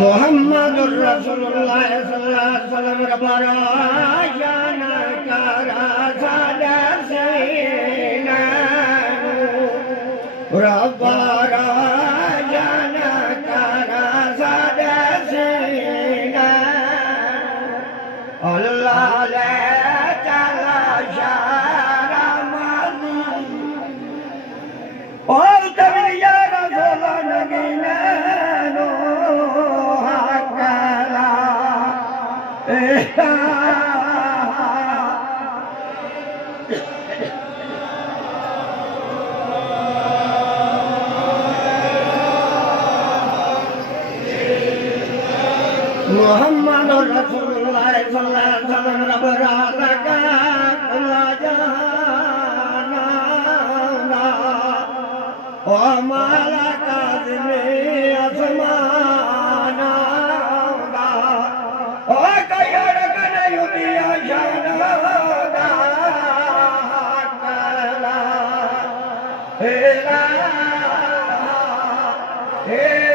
मुहम्मदुर रसूलुल्लाह सल्लल्लाहु अलैहि वसल्लम जाना करा सादा सीना रब्बारा जाना करा सादा सीना अल्लाह ले चला शारा मज़ूम और तभी या रसूल नगीना मुहम्मदुर रसूलुल्लाह सल्लल्लाहु अलैहि वसल्लम रब्बरा कुल्ला जाना व माला काज़िमी असमाना ओ कयर कने युदिया जाना कला हेला हेला